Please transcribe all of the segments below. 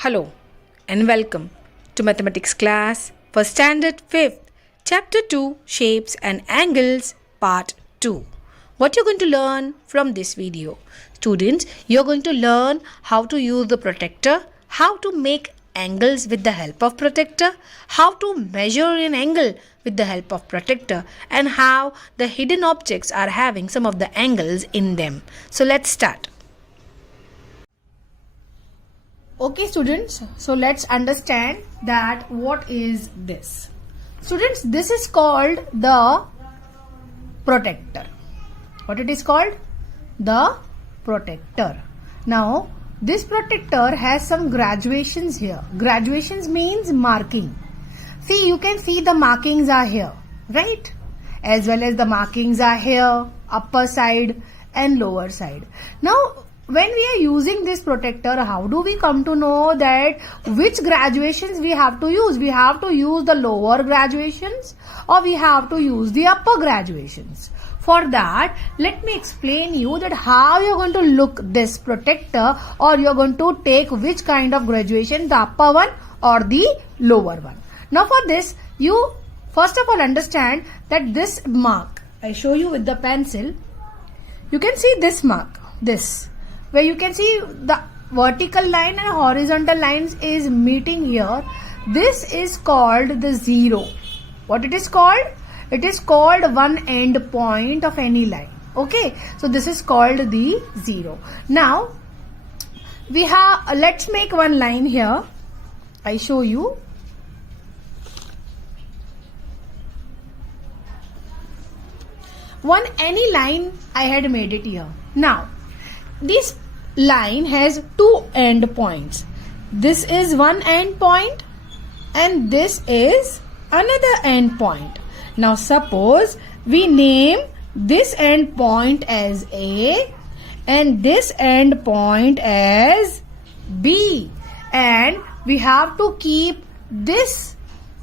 Hello and welcome to Mathematics class for Standard 5th, Chapter 2 Shapes and Angles, Part 2. What you're going to learn from this video? Students, you're going to learn how to use the protractor, how to make angles with the help of protractor, how to measure an angle with the help of protractor, and how the hidden objects are having some of the angles in them. So let's start. Okay students, so let's understand that what is this. Students, this is called the protractor. What it is called? The protractor. Now this protractor has some graduations here. Graduations means marking. See, you can see the markings are here, right? As well as the markings are here, upper side and lower side. Now when we are using this protractor, how do we come to know that which graduations we have to use? We have to use the lower graduations or we have to use the upper graduations. For that, let me explain you that how you are going to look this protractor, or you are going to take which kind of graduation, the upper one or the lower one. Now for this, you first of all understand that this mark, I show you with the pencil, you can see this mark, this, where you can see the vertical line and horizontal lines is meeting here. This is called the zero. What it is called? It is called one end point of any line. Okay, so this is called the zero. Now we have, let's make one line here. I show you. Any line I had made it here. Now this line has two end points. This is one end point and this is another end point. Now suppose we name this end point as A and this end point as B, and we have to keep this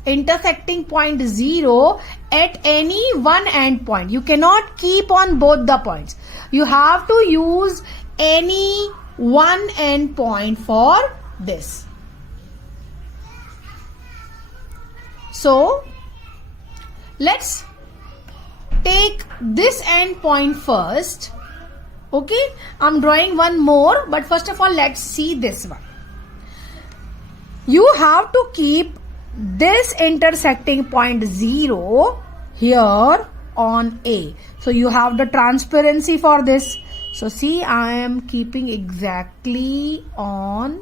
intersecting point 0 at any one end point. You cannot keep on both the points. You have to use any one end point for this. So let's take this end point first. Okay, I'm drawing one more, but first of all let's see this one. You have to keep this intersecting point 0 here on A. So you have the transparency for this. So see, I am keeping exactly on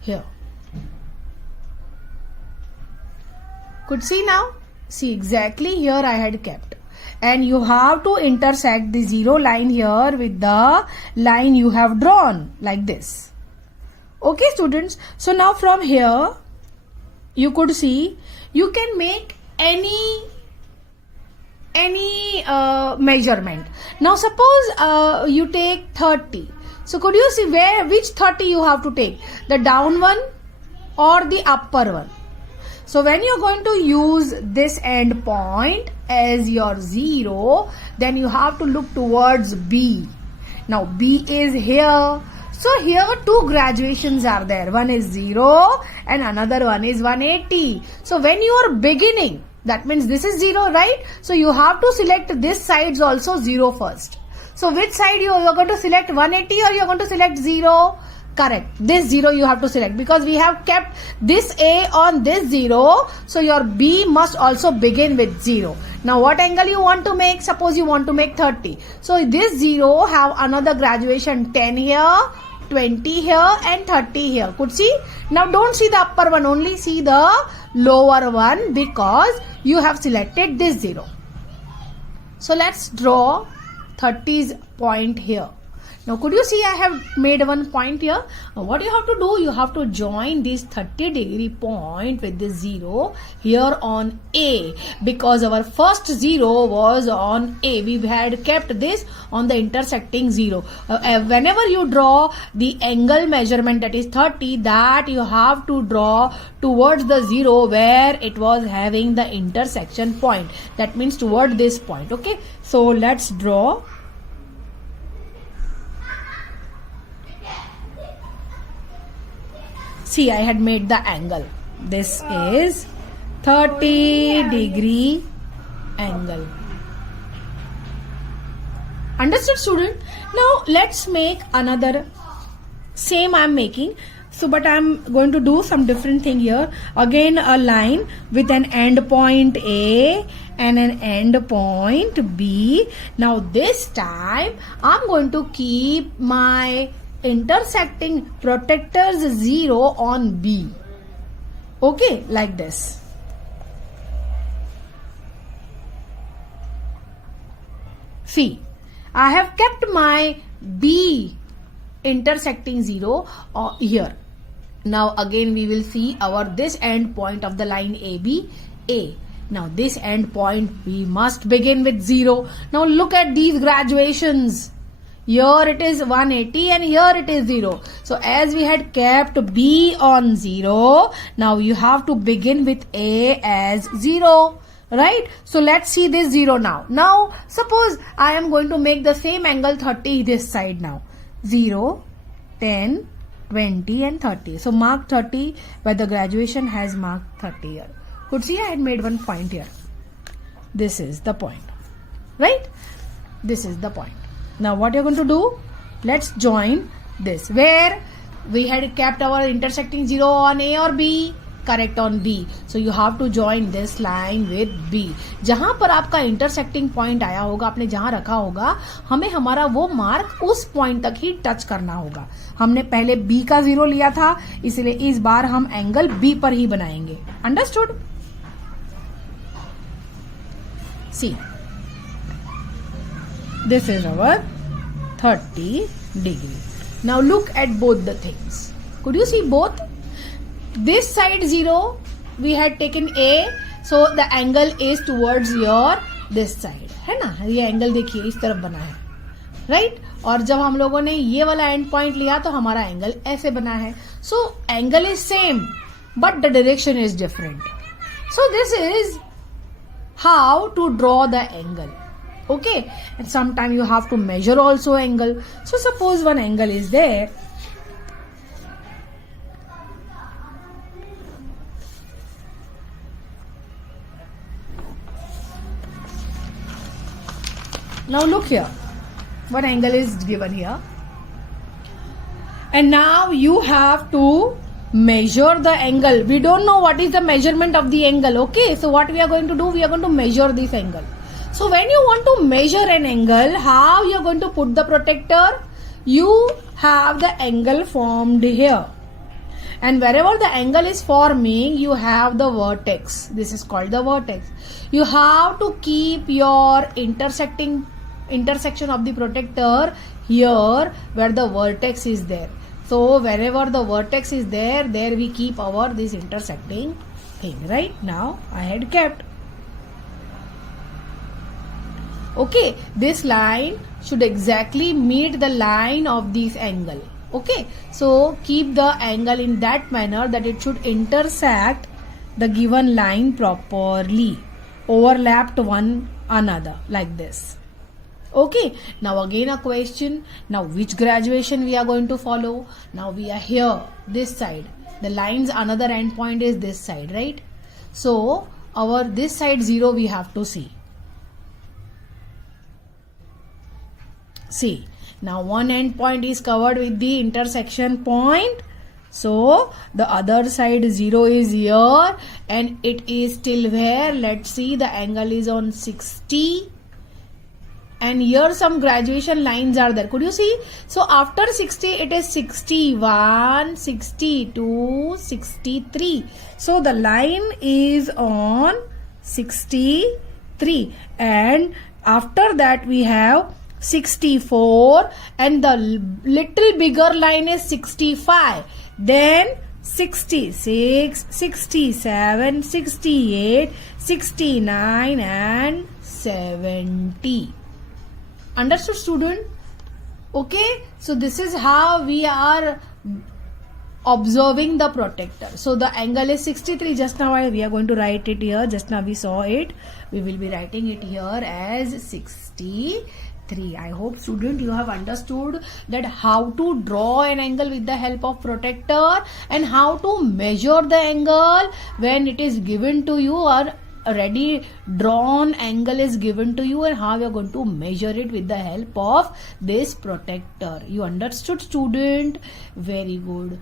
here. Could see now? See, exactly here I had kept. And you have to intersect the zero line here with the line you have drawn like this. Okay students, so now from here you could see you can make any measurement. Now suppose you take 30. So could you see which 30 you have to take? The down one or the upper one? So when you're going to use this end point as your 0, then you have to look towards B. Now B is here. So here two graduations are there. One is 0 and another one is 180. So when you are beginning, that means this is 0, right? So you have to select this sides also 0 first. So which side you are going to select, 180 or you are going to select 0? Correct. This 0 you have to select because we have kept this A on this 0. So your B must also begin with 0. Now what angle you want to make? Suppose you want to make 30. So this 0 have another graduation 10 here, 20 here and 30 here. Could see? Now don't see the upper one, only see the lower one because you have selected this 0. So let's draw 30's point here. Now could you see I have made one point here? What you have to do, you have to join this 30-degree point with the 0 here on A, because our first 0 was on A. We had kept this on the intersecting 0. Whenever you draw the angle measurement, that is 30, that you have to draw towards the 0 where it was having the intersection point. That means toward this point. Okay, so let's draw. See, I had made the angle. This is 30-degree angle. Understood, student? Now let's make another. Same I am making. So, but I am going to do some different thing here. Again, a line with an end point A and an end point B. Now this time I am going to keep my intersecting protectors 0 on B. Okay, like this. See, I have kept my B intersecting 0 here. Now again we will see our this end point of the line AB, A. Now this end point we must begin with 0. Now look at these graduations. Here it is 180 and here it is 0. So as we had kept B on 0, now you have to begin with A as 0. Right? So let's see this 0 now. Now suppose I am going to make the same angle 30 this side now. 0, 10, 20 and 30. So mark 30 where the graduation has marked 30 here. Could see I had made one point here. This is the point. Right? This is the point. Now what you're going to do? Let's join this. Where we had kept our intersecting 0 on A or B. Correct, on B. So you have to join this line with B. जहां पर आपका intersecting point आया होगा, आपने जहां रखा होगा, हमें हमारा वो मार्क उस पॉइंट तक ही टच करना होगा. हमने पहले B का 0 लिया था, इसलिए इस बार हम एंगल B पर ही बनाएंगे. Understood? See, this is our 30 degree. Now look at both the things. Could you see both? This side 0, we had taken A, so the angle is towards your this side, है ना? ये angle देखिए इस तरफ बना है, right? और जब हम लोगों ने ये वाला एंड पॉइंट लिया तो हमारा एंगल ऐसे बना है. So angle is same but the direction is different. So this is how to draw the angle. Okay, and sometime you have to measure also angle. So suppose one angle is there. Now look here, one angle is given here, and now you have to measure the angle. We don't know what is the measurement of the angle. Okay, so what we are going to do, we are going to measure this angle. So when you want to measure an angle, how you are going to put the protector? You have the angle formed here, and wherever the angle is forming, you have the vertex. This is called the vertex. You have to keep your intersection of the protector here where the vertex is there. So wherever the vertex is there, there we keep our this intersecting thing. Right? Now I had kept. Okay, this line should exactly meet the line of this angle. Okay, so keep the angle in that manner that it should intersect the given line properly, overlapped one another like this. Okay, now again a question. Now which graduation we are going to follow? Now we are here, this side. The line's another endpoint is this side, right? So our this side 0 we have to see. See, now one endpoint is covered with the intersection point. So the other side 0 is here and it is still where? Let's see, the angle is on 60. And here some graduation lines are there. Could you see? So after 60 it is 61, 62, 63. So the line is on 63 and after that we have 64 and the little bigger line is 65. Then 66, 67, 68, 69 and 70. Understood, student? Okay, so this is how we are observing the protector. So the angle is 63. Just now we are going to write it here. Just now we saw it. We will be writing it here as 63. 3. I hope student you have understood that how to draw an angle with the help of protractor and how to measure the angle when it is given to you, or a ready drawn angle is given to you, and how you are going to measure it with the help of this protractor. You understood, student? Very good.